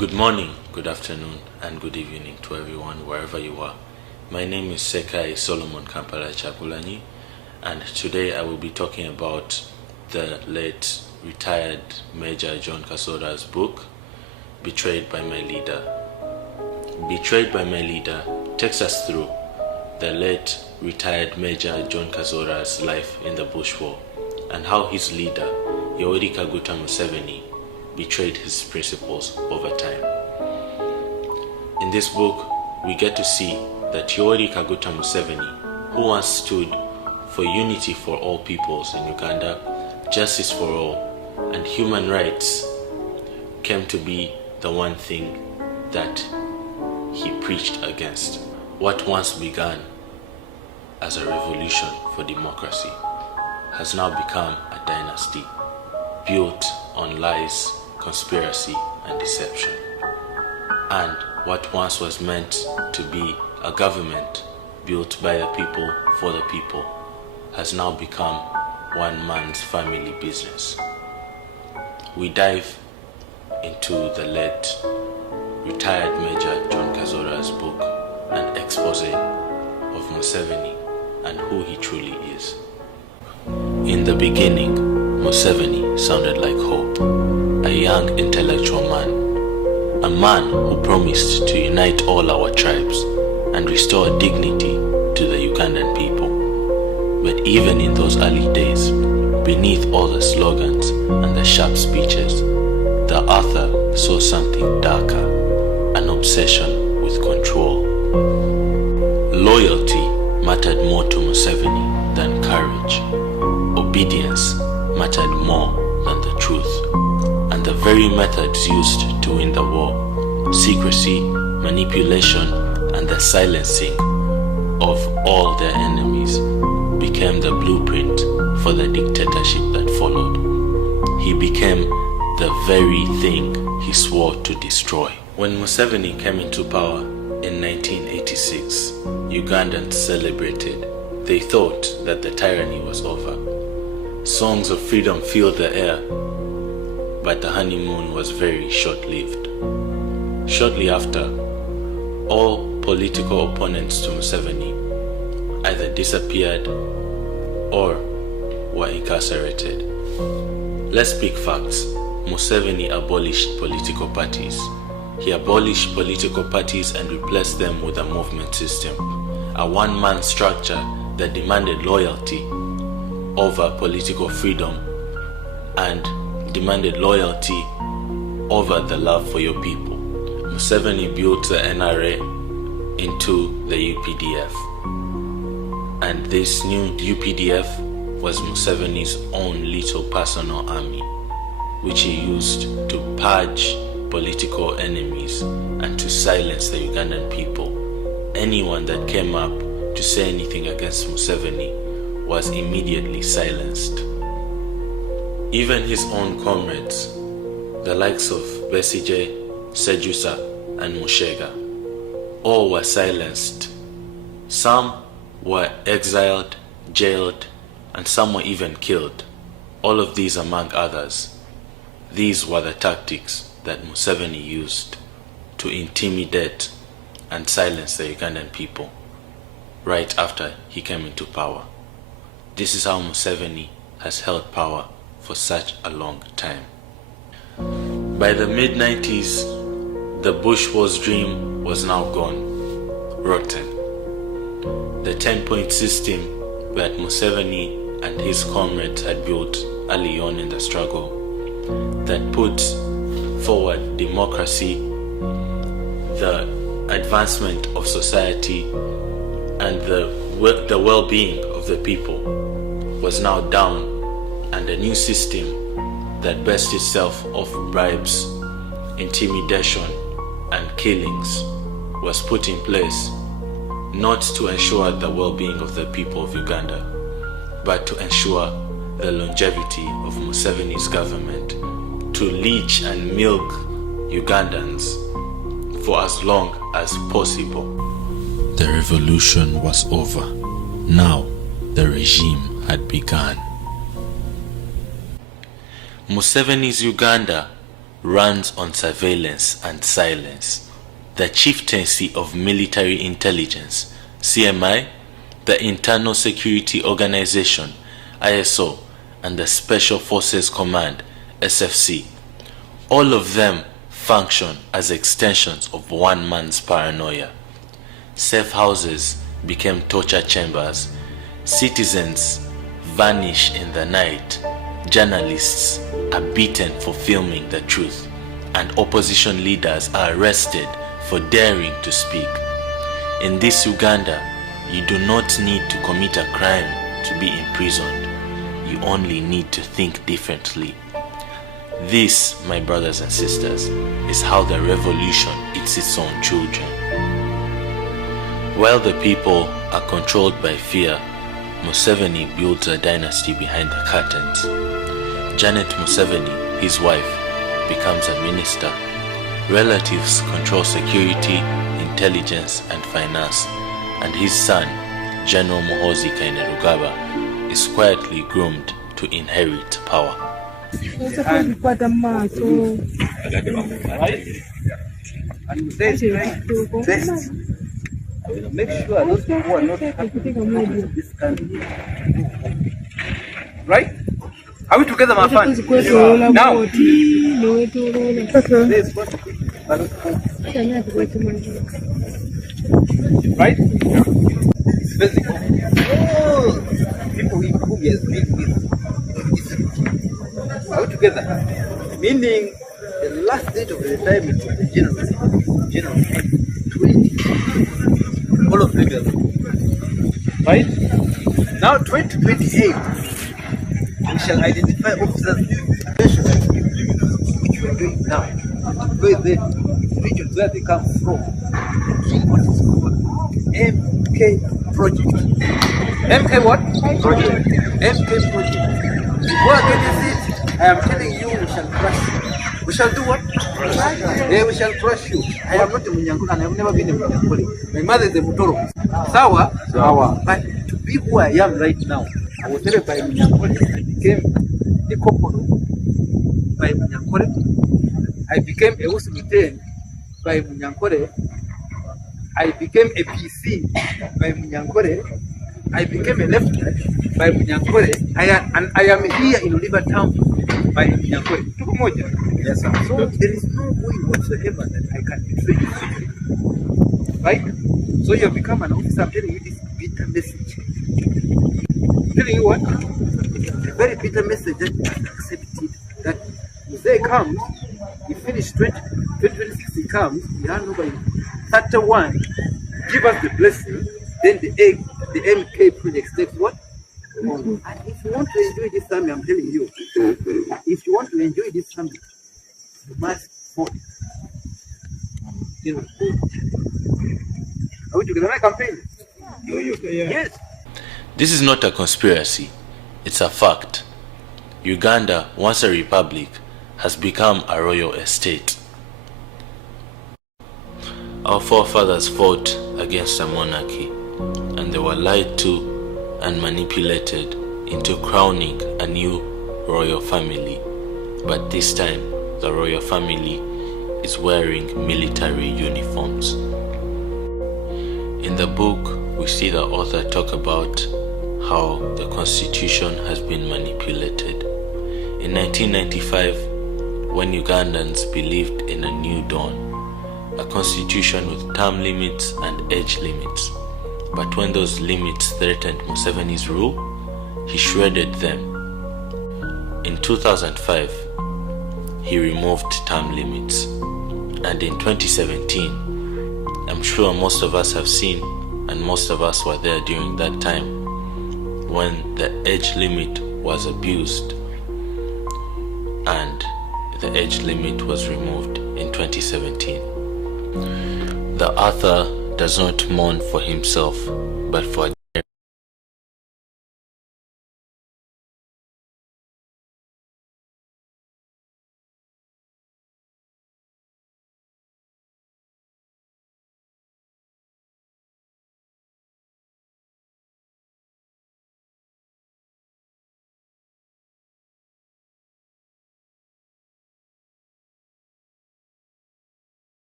Good morning, good afternoon, and good evening to everyone wherever you are. My name is Sekai Solomon Kampala Ayina, and today I will be talking about the late retired Major John Kasora's book, Betrayed by My Leader. Betrayed by My Leader takes us through the late retired Major John Kasora's life in the Bush War and how his leader, Yoweri Kaguta Museveni, betrayed his principles over time. In this book, we get to see that Yoweri Kaguta Museveni, who once stood for unity for all peoples in Uganda, justice for all, and human rights, came to be the one thing that he preached against. What once began as a revolution for democracy has now become a dynasty built on lies, conspiracy, and deception. And what once was meant to be a government built by the people for the people has now become one man's family business. We dive into the late retired Major John Kasora's book, an expose of Museveni and who he truly is. In the beginning, Museveni sounded like hope, a young intellectual man, a man who promised to unite all our tribes and restore dignity to the Ugandan people. But even in those early days, beneath all the slogans and the sharp speeches, the author saw something darker, an obsession with control. Loyalty mattered more to Museveni than courage. Obedience mattered more than the truth. And the very methods used to win the war, secrecy, manipulation, and the silencing of all their enemies, became the blueprint for the dictatorship that followed. He became the very thing he swore to destroy. When Museveni came into power in 1986, Ugandans celebrated. They thought that the tyranny was over. Songs of freedom filled the air, but the honeymoon was very short-lived. Shortly after, all political opponents to Museveni either disappeared or were incarcerated. Let's speak facts. Museveni abolished political parties. He abolished political parties and replaced them with a movement system, a one-man structure that demanded loyalty over political freedom and demanded loyalty over the love for your people. Museveni built the NRA into the UPDF, and this new UPDF was Museveni's own little personal army, which he used to purge political enemies and to silence the Ugandan people. Anyone that came up to say anything against Museveni was immediately silenced. Even his own comrades, the likes of Besigye, Sejusa, and Mushega, all were silenced. Some were exiled, jailed, and some were even killed. All of these among others. These were the tactics that Museveni used to intimidate and silence the Ugandan people right after he came into power. This is how Museveni has held power for such a long time. By the mid-90s, the Bush Wars dream was now gone, rotten. The 10-point system that Museveni and his comrades had built early on in the struggle, that put forward democracy, the advancement of society, and the well-being of the people, was now down, and a new system that based itself off bribes, intimidation, and killings was put in place, not to ensure the well-being of the people of Uganda, but to ensure the longevity of Museveni's government, to leech and milk Ugandans for as long as possible. The revolution was over. Now the regime had begun. Museveni's Uganda runs on surveillance and silence. The Chieftaincy of Military Intelligence, CMI, the Internal Security Organization, ISO, and the Special Forces Command, SFC, all of them function as extensions of one man's paranoia. Safe houses became torture chambers, citizens vanish in the night, journalists are beaten for filming the truth, and opposition leaders are arrested for daring to speak. In this Uganda, you do not need to commit a crime to be imprisoned. You only need to think differently. This, my brothers and sisters, is how the revolution eats its own children. While the people are controlled by fear, Museveni builds a dynasty behind the curtains. Janet Museveni, his wife, becomes a minister. Relatives control security, intelligence, and finance, and his son, General Muhoozi Kainerugaba, is quietly groomed to inherit power. Make sure those people are not in this country. Right? Are we together, my friend? Now. Right? It's physical. All people whom he has been with. Are we together? Meaning the last date of the retirement of the general 20. All of them, right? Now 2028, we shall identify officers which we are doing now. Where the regions where they come from, what is called MK project. MK what? Project. MK project. Go against it. I am telling you, we shall crush you. We shall do what? Yeah, we shall crush you. I am not a Munyankole and I have never been a Munyankole. My mother is a Mutoro. Sawa. But to be who I am right now, I was raised by Munyankole. I became a Koporo by Munyankole. I became a Usumiten by Munyankole. I became a PC by Munyankole. I became a lieutenant by Munyankole. I am here in Oliver Town by Munyankole. Yes, sir. So there is no way whatsoever that I can betray you. Right? So you have become an officer. I'm telling you this bitter message. I'm telling you what? A very bitter message that you have accepted. That if they comes, he finished 2026, he comes, he hand over in 31, give us the blessing, then the MK project takes what? And if you want to enjoy this summit, I'm telling you, if you want to enjoy this summit, you must vote. Are we together? Campaign? Yes. This is not a conspiracy, it's a fact. Uganda, once a republic, has become a royal estate. Our forefathers fought against a monarchy, and they were lied to and manipulated into crowning a new royal family. But this time, the royal family is wearing military uniforms. In the book, we see the author talk about how the constitution has been manipulated. In 1995, when Ugandans believed in a new dawn, a constitution with term limits and age limits. But when those limits threatened Museveni's rule, he shredded them. In 2005, he removed term limits. And in 2017, I'm sure most of us have seen, and most of us were there during that time, when the age limit was abused and the age limit was removed in 2017. The author does not mourn for himself, but for